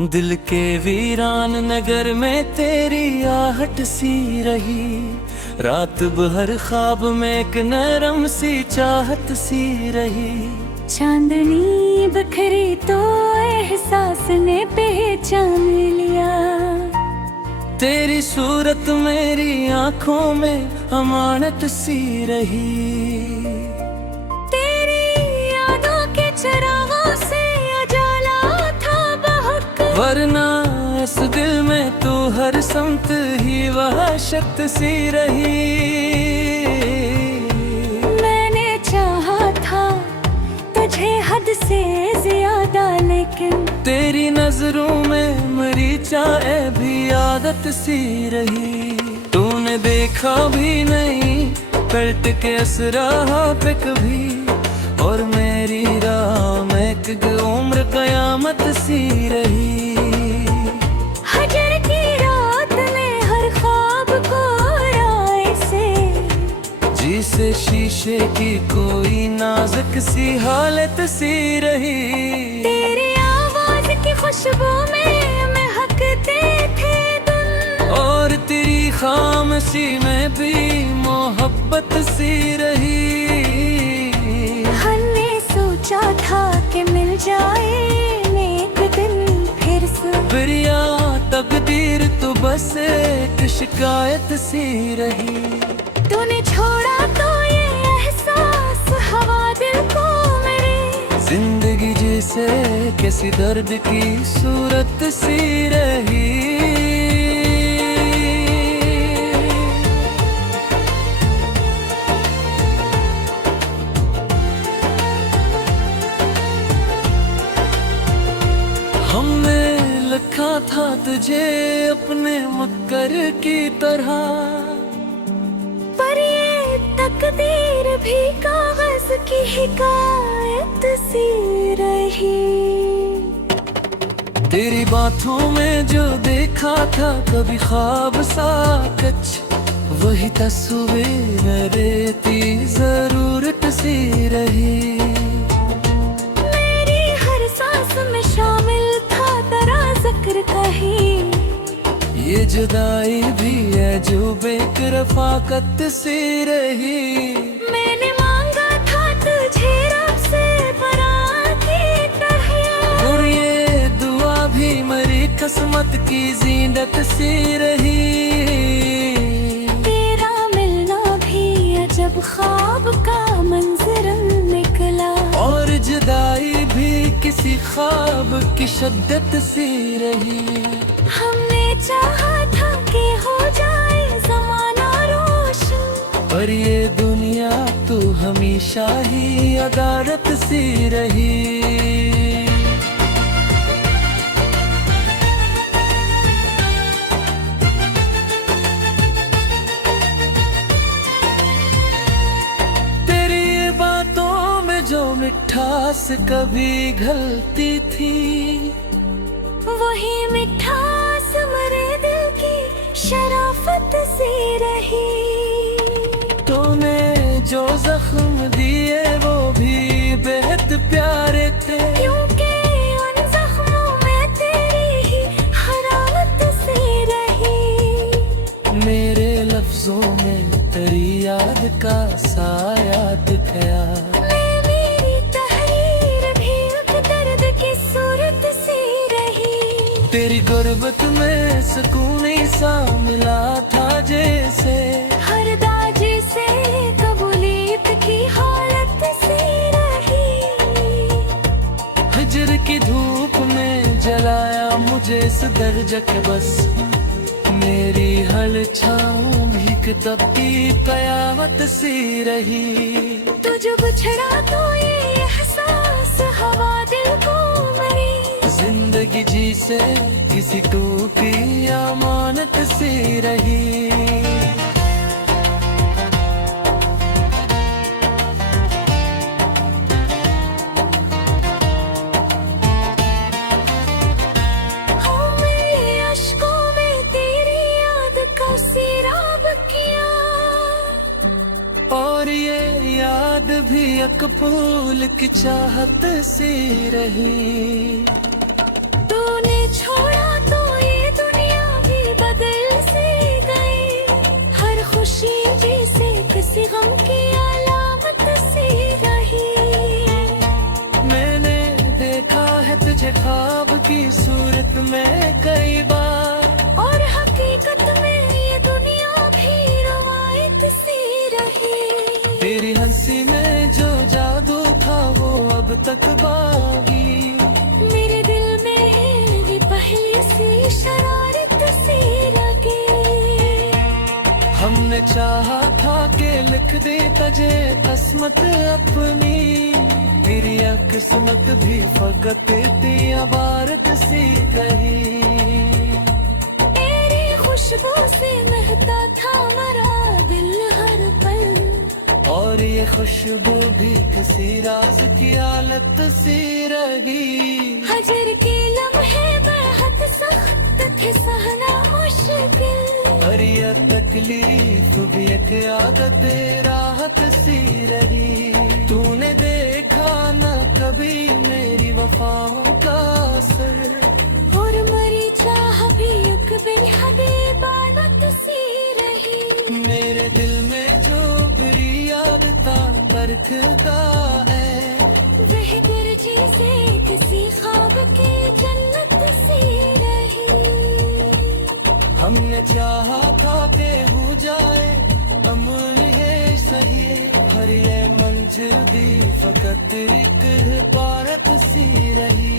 दिल के वीरान नगर में तेरी आहट सी रही। रात भर ख्वाब में एक नरम सी चाहत सी रही। चांदनी बखरी तो एहसास ने पहचान लिया। तेरी सूरत मेरी आंखों में अमानत सी रही। तेरी यादों के चरागों से उजाला था बहुत, वरना इस दिल में तू हर समत ही वहशत सी रही। मैंने चाहा था तुझे हद से ज्यादा, लेकिन तेरी नजरों में मरीचा भी आदत सी रही। तूने देखा भी नहीं पलट के असरा पे कभी, और मेरी राह में एक उम्र कयामत सी रही। हजर की रात ने हर ख्वाब को राय से, जिसे शीशे की कोई नाजुक सी हालत सी रही। तेरी आवाज की खुशबू में महकते थे दिन, और तेरी खामोशी में भी मोहब्बत सी रही। हमने सोचा था कि मिल जाए एक दिन फिर से, फिर या तकदीर तो बस एक शिकायत सी रही। तूने छोड़ा तो ये एहसास हवा दिल को मेरे, जिंदगी जैसे किसी दर्द की सूरत सी रही। हमने लिखा था तुझे अपने मक्कर की तरह, पर ये तकदीर भी कागज की हिकायत सी रही। तेरी बातों में जो देखा था कभी ख्वाब सा कच, वही तस्वीर रेती जरूरत सी रही। मेरी हर सांस में शामिल था तेरा जिक्र कहीं, ये जुदाई भी है जो बेरफाकत सी रही। मैंने मांगा था तुझे रब से परां की तरह, और ये दुआ भी मरी किस्मत की जीनत सी रही। तेरा मिलना भी अजब ख्वाब का मंजर निकला, और जुदाई भी किसी ख्वाब की शिद्दत सी रही। हमने चाहा था कि हो जाए ज़माना रोशन, पर ये दुनिया तो हमेशा ही अदालत सी रही। तेरी ये बातों में जो मिठास कभी घलती थी, वही मिठास मेरे दिल की शराफत सी रही। तूने जो जख्म दिए वो भी बेहद प्यारे थे, क्योंकि उन जख्मों में तेरी ही हरारत सी रही। मेरे लफ्जों में तेरी याद का साया दिखया। मेरी तहरीर भी एक दर्द की सूरत सी रही। तेरी गुर्बत में सुकून सा मिला था जैसे, हर दाजी से कबूलियत की हालत सी रही। हिजर की धूप में जलाया मुझे इस दर्ज के बस, मेरी हल छाँव भी किताब की कयामत सी रही। तू जो बिछड़ा तो ये एहसास हवा दिल को मेरी, जिंदगी जी से किसी को की अमानत सी रही। मेरे अश्कों में तेरी याद का सिराब किया, और ये याद भी एक फूल की चाहत सी रही। तूने छोड़ा तो ये दुनिया भी बदल सी गई। हर खुशी जैसे किसी गम की अलामत सी रही। मैंने देखा है तुझे ख्वाब की सूरत में कई बार, और हकीकत में ये दुनिया भी रवायत सी रही। तेरी हंसी में जो जादू था वो अब तक बाकी। मेरे दिल में भी पहली सी शरारत सी लगी। हमने चाहा था कि लिख दी तुझे किस्मत अपनी, मेरी किस्मत भी फकत इतनी अबारत सी गई। तेरी खुशबू से महकता था मेरा दिल हर पल, और ये खुशबू भी किसी राज की हालत सी रही। हजर के लम्हे बेहद सख्त थे सहना मुश्किल, और ये तकलीफ भी एक आदत राहत सी रही। तूने देखा न कभी मेरी वफाओं का असर, और मरी चाह भी एक बेहद इबादत सी रही। मेरे दिल में जो बुरी याद था परखता है, वह दर्जी से किसी ख्वाब की जन्नत सी रही। हमने चाहा था कि हो जाए अमल ये सही, हर ये मंजिल भी फकत एक इबारत सी रही।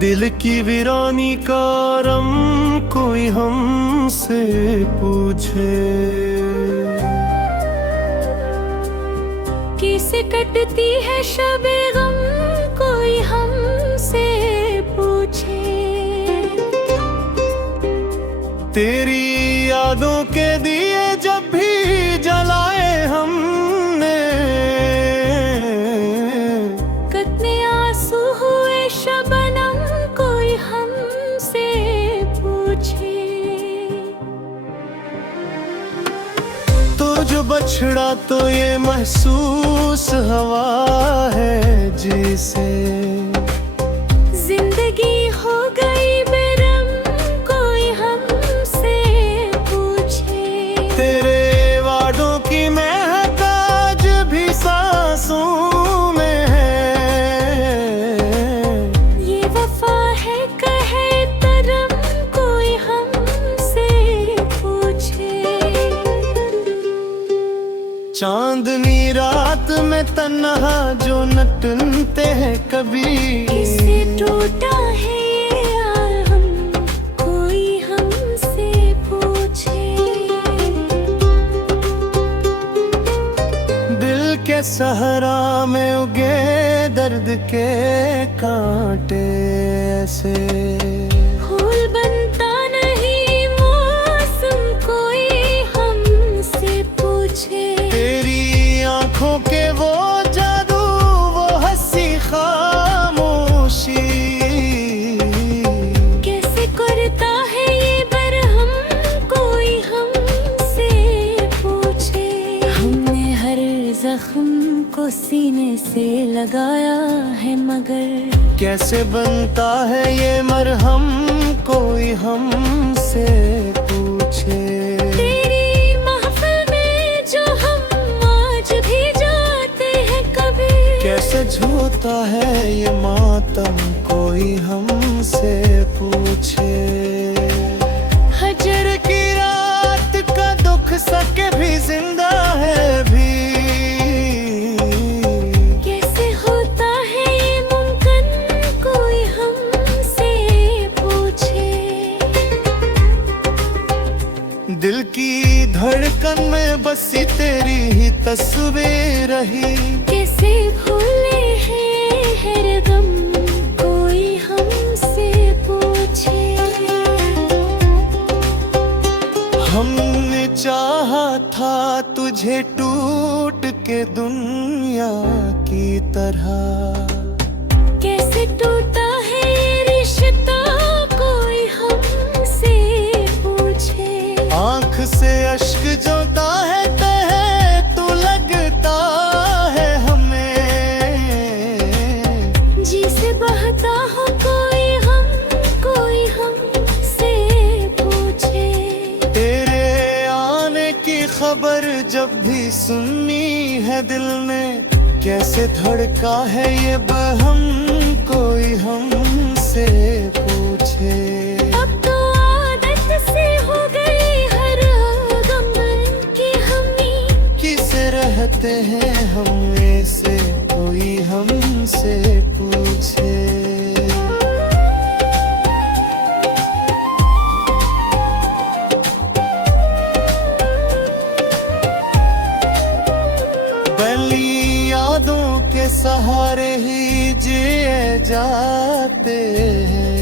दिल की वीरानी का रम कोई हमसे पूछे, किसे कटती है शबे गम कोई हमसे पूछे। तेरी यादों के दिए जब भी जलाए हमने, कितने आंसू हुए शबनम कोई हमसे पूछे। तो जो बछड़ा तो ये महसूस हवा है जिसे, जिंदगी हो गई बेरम कोई हमसे पूछे। तेरे वादों की महक आज भी सांसों में है। ये वफा है कहे तरम कोई हमसे पूछे। चांदनी रात में तन्हा जो न टूटते हैं कभी, किसे टूटा है ये आलम कोई हमसे पूछे। दिल के सहरा में उगे दर्द के कांटे ऐसे, फूल बनता नहीं मौसम कोई हमसे पूछे। तेरी आंखों के वो जादू वो हंसी खामोशी, कैसे करता है ये बरहम कोई हमसे पूछे। हमने हर जख्म को सीने से लगाया है मगर, कैसे बनता है ये मरहम कोई हमसे पूछे। तेरी महफिल में जो हम आज भी जाते हैं कभी, कैसे झूठा है ये मातम कोई हमसे पूछे। हजर की रात का दुख सके भी जिंदा है भी, कैसे होता है ये मुमकिन कोई हमसे पूछे। दिल की धड़कन में बसी तेरी ही तस्वीर रही, कैसे भूले हैं हर गम कोई हमसे पूछे। के दुनिया की तरह। कैसे टूटा है ये रिश्ता कोई हमसे पूछे। आंख से अश्क जो बहते हैं तू लगता है हमें। जी से बहता हो कोई हमसे पूछे। तेरे आने की खबर जब भी सुननी है दिल ने, कैसे धड़का है ये बहम कोई हमसे पूछे। अब तो आदत से हो गई हर गम की हमें। किसे रहते हैं हम ऐसे कोई हमसे पूछे। पहली यादों के सहारे ही जिए जाते हैं।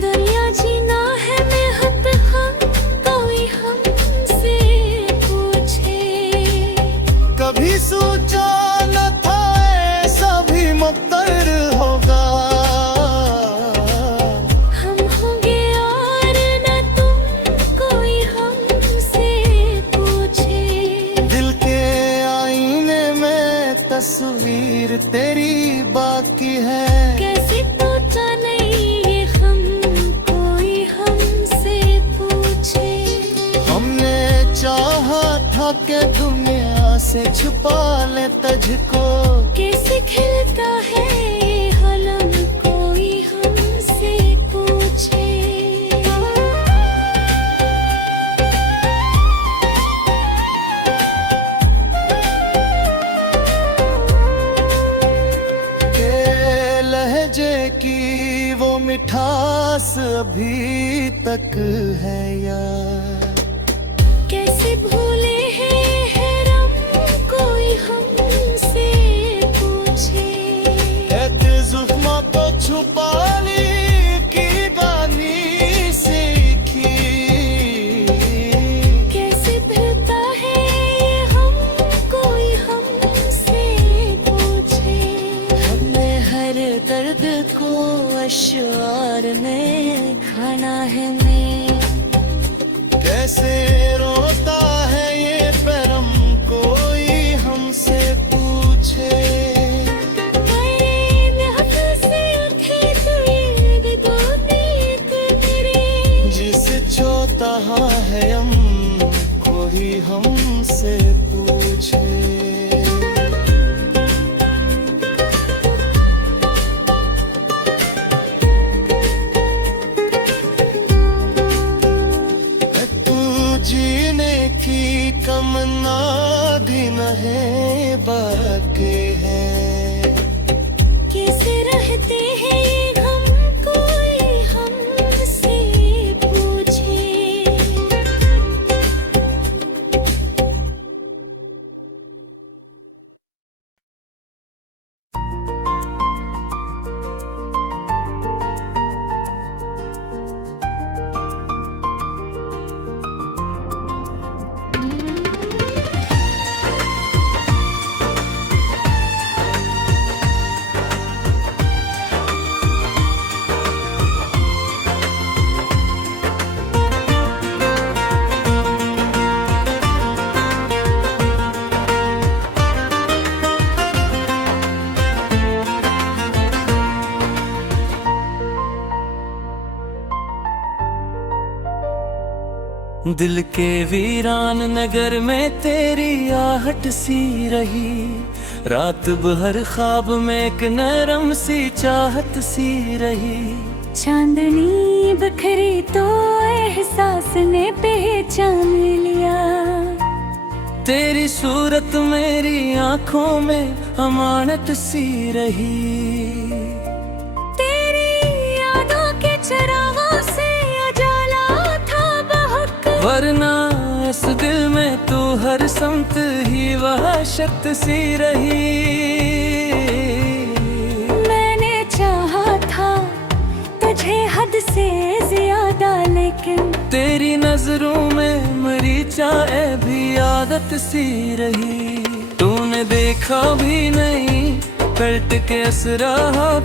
दुनिया जीना है मेहनत हम कोई हमसे पूछे। कभी सोचा न था ऐसा भी मुक़द्दर होगा। हम होंगे और न तुम कोई हमसे पूछे। दिल के आईने में तस्वीर तेरी बाकी है। कैसे टूटा नहीं ये हम कोई हमसे पूछे। हमने चाहा था कि दुनिया से छुपा ले तुझको। कैसे खिलता है ये हलम कोई हमसे पूछे। के लहजे की वो मिठास अभी तक है यार। कैसे भूले हैं हम कोई हमसे पूछे। कहते जुल्फों को छुपाने की बानी सीखी। कैसे भूलता है ये हम कोई हमसे पूछे। हमने हर दर्द को अश्वार में खाना है मैं। कैसे रोता है ये परम कोई हमसे पूछे। जिसे छोता है हम कोई हमसे पूछे। तू जीने की तमन्ना दिन है बाकी है। कैसे रहते हैं ये हम कोई हमसे पूछे। दिल के वीरान नगर में तेरी आहट सी रही। रात भर ख्वाब में एक नरम सी चाहत सी रही। चांदनी बिखरी तो एहसास ने पहचान लिया। तेरी सूरत मेरी आंखों में अमानत सी रही। तेरी यादों के चरागों से उजाला था बहुत। वरना इस दिल में तू हर समत ही वहशत सी रही। मैंने चाहा था तुझे हद से ज्यादा, लेकिन तेरी नजरों में मरीच चाहे भी आदत सी रही। तूने देखा भी नहीं पलट के असरा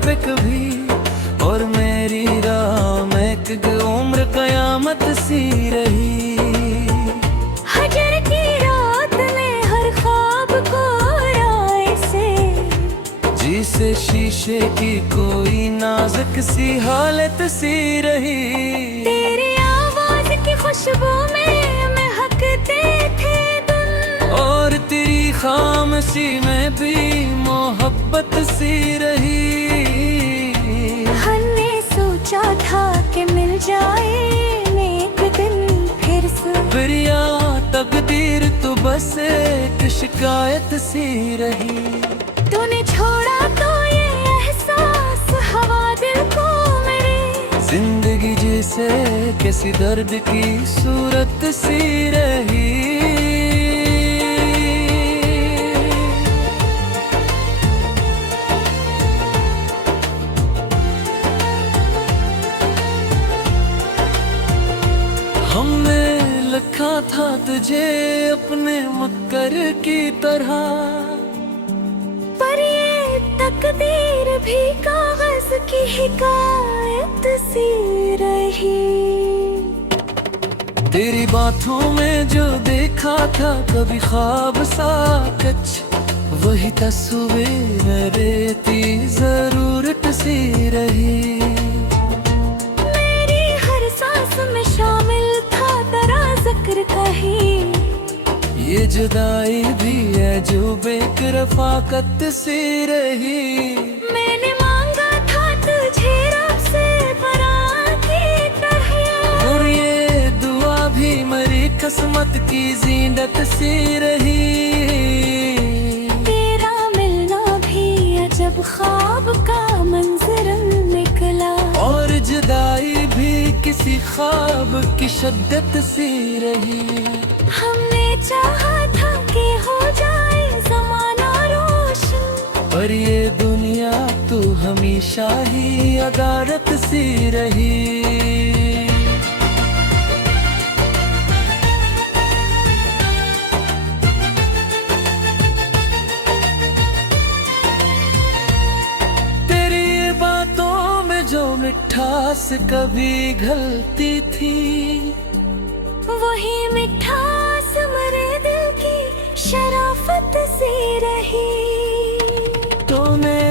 पे कभी, और मेरी राह में एक उम्र कयामत सी रही। हजर की रात ने हर ख्वाब को राय से, जिसे शीशे की कोई नाजुक सी हालत सी रही। तेरी आवाज की खुशबू में महकते थे दिन, और तेरी खामोशी में भी मोहब्बत सी रही। हमने सोचा था कि मिल जाए एक दिन फिर से, फिर या तकदीर तो बस एक शिकायत सी रही। तूने छोड़ा तो ये एहसास हवा दिल को मेरे, जिंदगी जैसे किसी दर्द की सूरत सी रही। हमने लिखा था तुझे अपने मक्कर की तरह, पर ये तकदीर भी कागज की हिकायत सी रही। तेरी बातों में जो देखा था कभी ख्वाब सा कच, वही तस्वीर रेती जरूरत सी रही। मेरी हर सांस में शामिल था तेरा जिक्र कहीं, ये जुदाई भी है जो बेक रफाकत सी रही। मैंने मांगा था तुझे रब से परां की तरह, और ये दुआ भी मरी किस्मत की जीनत सी रही। तेरा मिलना भी अजब ख्वाब का मंजर निकला, और जुदाई भी किसी ख्वाब की शिद्दत सी रही। हमने चाहा था कि हो जाए ज़माना रोशन, पर ये दुनिया तो हमेशा ही अदालत सी रही। तेरी बातों में जो मिठास कभी घलती थी, वही मिठास मेरे दिल की शराफत सी रही। तूने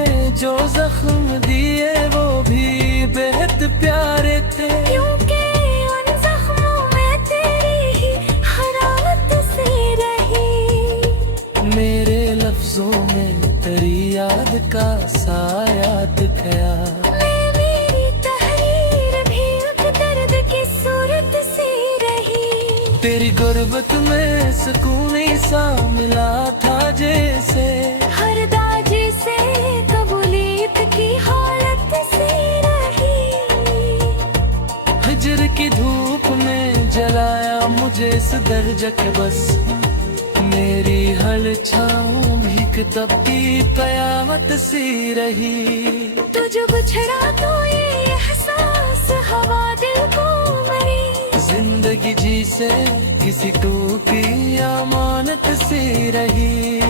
जो जख्म दिए वो भी बेहद प्यारे थे, क्योंकि उन जख्मों में तेरी ही हरारत सी रही। मेरे लफ्जों में तेरी याद का सायात खया, मेरी तहरीर भी एक दर्द की सूरत सी रही। तेरी गुर्बत में सुकून सा मिला था जैसे, हर दाजी से कबूलियत की हालत सी रही। हिजर की धूप में जलाया मुझे इस दर्जा के बस, मेरी हल छाँव भी किताब की कयामत सी रही। तुझ बिछड़ा तो ये एहसास हवा दिल को मेरी, जिंदगी जी से किसी को की अमानत सी रही।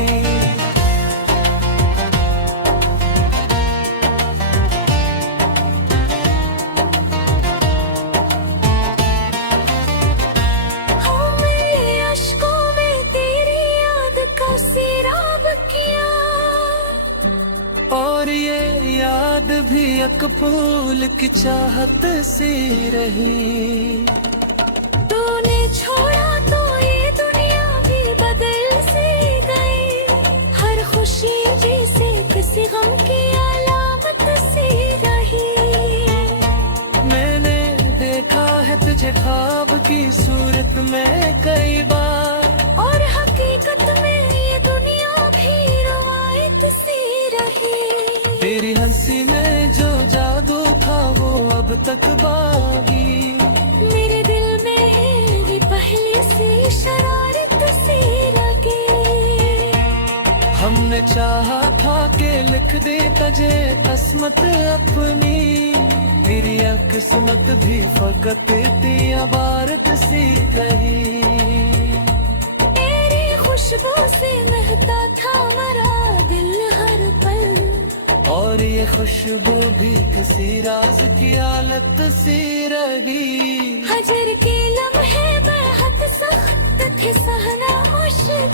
हाँ, मेरे अश्कों में तेरी याद का सिराब किया, और ये याद भी एक फूल की चाहत सी रही। तूने छोड़ा तो ये दुनिया भी बदल सी गई, हर खुशी जैसे किसी गम की अलामत सी रही। मैंने देखा है तुझे ख्वाब की सूरत में कई बार, और हकीकत में ये दुनिया भी रवायत सी रही। तेरी हंसी में जो जादू था वो अब तक बागी, मेरे दिल में है भी पहले से शरारत सी लगी। हमने चाहा था कि लिख दे तुझे किस्मत अपनी, मेरी किस्मत भी फकत थी अबारत सी रही। खुशबू से महकता था मेरा दिल हर पल। और ये खुशबू भी किसी राज की हालत सी रही। हजर के लम्हे बेहद सख्त थे सहना मुश्किल।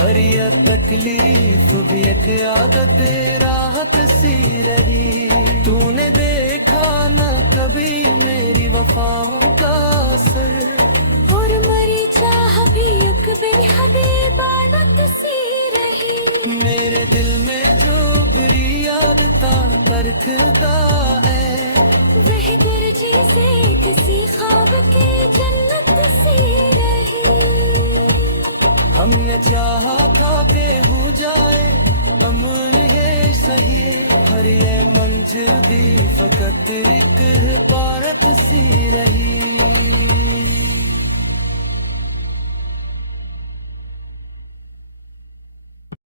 पर ये तकलीफ भी एक आदत राहत सी रही। तूने देखा न कभी मेरी वफाओं का असर। और मरी चाह भी एक बेहद इबादत सी रही। मेरे दिल में जो बुरी आदता परखता है, वह गुरजी से किसी ख्वाब की जन्नत सी रही। हम ये चाहा था कि हो जाए अमन ये सही। हर ये मंजिल भी फकत एक इबारत सी रही।